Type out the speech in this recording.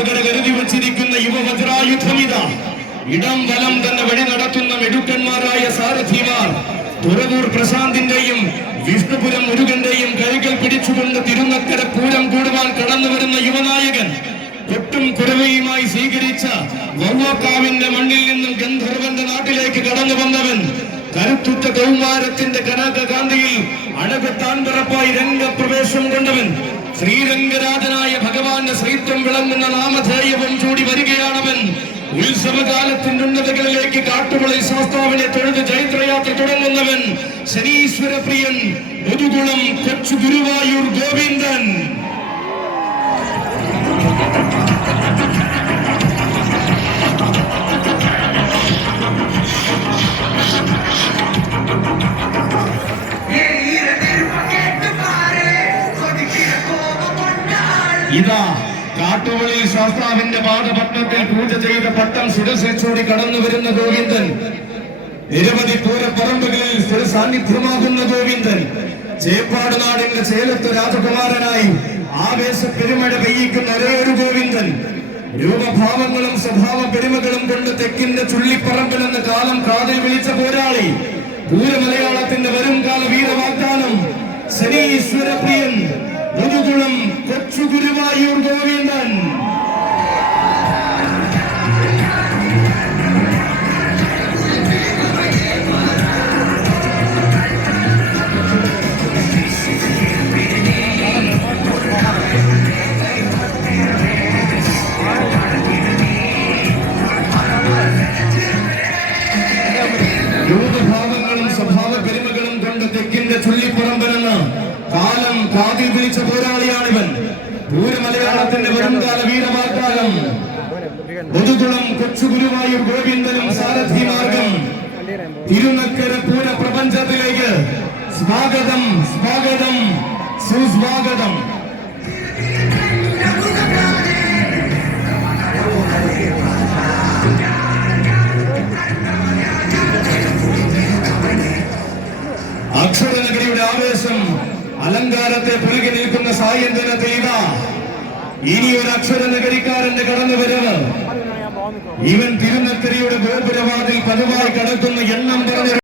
നാട്ടുകാർ കരുതി വച്ചിരിക്കുന്ന യുവവജ്രായുധമിത ഇടം വലം തന്നെ വഴി നടത്തുന്ന മിടുക്കന്മാരായ സാരഥിമാർ തുറവൂർ പ്രശാന്തിന്റെയും വിഷ്ണുപുരം മുരുകന്റെയും കൈകൾ പിടിച്ചുകൊണ്ട് തിരുനക്കര പൂരം കൂടുവാൻ കടന്നു വരുന്ന യുവനായകൻ കൊട്ടും കുരവയുമായി സ്വീകരിച്ച വവ്വാക്കാവിന്റെ മണ്ണിൽ നിന്നും ഗന്ധർവന്റെ നാട്ടിലേക്ക് കടന്നു വന്നവൻ കരുത്തുറ്റ കൗമാരത്തിന്റെ കനകകാന്തിയിൽ അഴകത്താൻ പിറപ്പായി രംഗപ്രവേശം കൊണ്ടവൻ ശ്രീരംഗരാജനായ ഭഗവാന്റെ ശ്രീത്വം വിളങ്ങുന്ന നാമധേയവും ചൂടി വരികയാണവൻ. ഉത്സവകാലത്തിന്റെ ഉന്നതകളിലേക്ക് കാട്ടുപള്ളി ശാസ്താവിനെ തൊഴുത് ചൈത്രയാത്ര തുടങ്ങുന്നവൻ ശനീശ്വര പ്രിയൻ മുതുകുളം കൊച്ചു ഗുരുവായൂർ ഗോവിന്ദൻ. ഇതാ കാട്ടുവളി ശാസ്താവിന്റെ പാദപത്മത്തിൽ പൂജ ചെയ്ത പട്ടം ശിരസിൽ ചൂടി കടന്നു വരുന്ന ഗോവിന്ദൻ. നിരവധി പൂരപ്പറമ്പുകളിൽ സ്ഥിര സാന്നിധ്യമാകുന്ന ഗോവിന്ദൻ. ചേപ്പാട് നാടിന്റെ ചേലത്ത് രാജകുമാരനായി ആവേശ പെരുമഴ പെയ്യിക്കുന്ന ഒരേയൊരു ഗോവിന്ദൻ. രൂപഭാവങ്ങളും സ്വഭാവ പെരുമകളും കൊണ്ട് തെക്കിന്റെ ചുള്ളിപ്പറമ്പിൽ എന്ന കാലം കാതിൽ വിളിച്ച പോരാളി. പൂരമലയാളത്തിന്റെ വരും കാല വീരവാഗ്ദാനം ശനീശ്വര പ്രിയൻ മുതുകുളം കൊച്ചു ഗുരുവായൂർ ഗോവിന്ദൻ. രൂപഭാവങ്ങളും സ്വഭാവ പെരുമകളും കൊണ്ട് തെക്കിന്റെ ചുള്ളിപ്പറമ്പനെന്ന് കാലം കാതിൽ വിളിച്ച പോരാളിയാണിവൻ. പൂരമലയാളത്തിന്റെ വരുംകാല വീരവാഗ്ദാനം മുതുകുളം കൊച്ചു ഗുരുവായൂർ ഗോവിന്ദനും സാരഥി മാർഗം. തിരുനക്കര പൂര പ്രപഞ്ചത്തിലേക്ക് സ്വാഗതം, സ്വാഗതം, സുസ്വാഗതം. അക്ഷരനഗരിയുടെ ആവേശം അലങ്കാരത്തെ പുലുകി നിൽക്കുന്ന സായന്തനത്തിൽ ഇതാ ഇനിയൊരു അക്ഷരനഗരിക്കാരന്റെ കടന്നുവരവ്. ഇവൻ തിരുനക്കരയുടെ ഗോപുരവാതിൽ പതിവായി കടക്കുന്ന എണ്ണം പറഞ്ഞ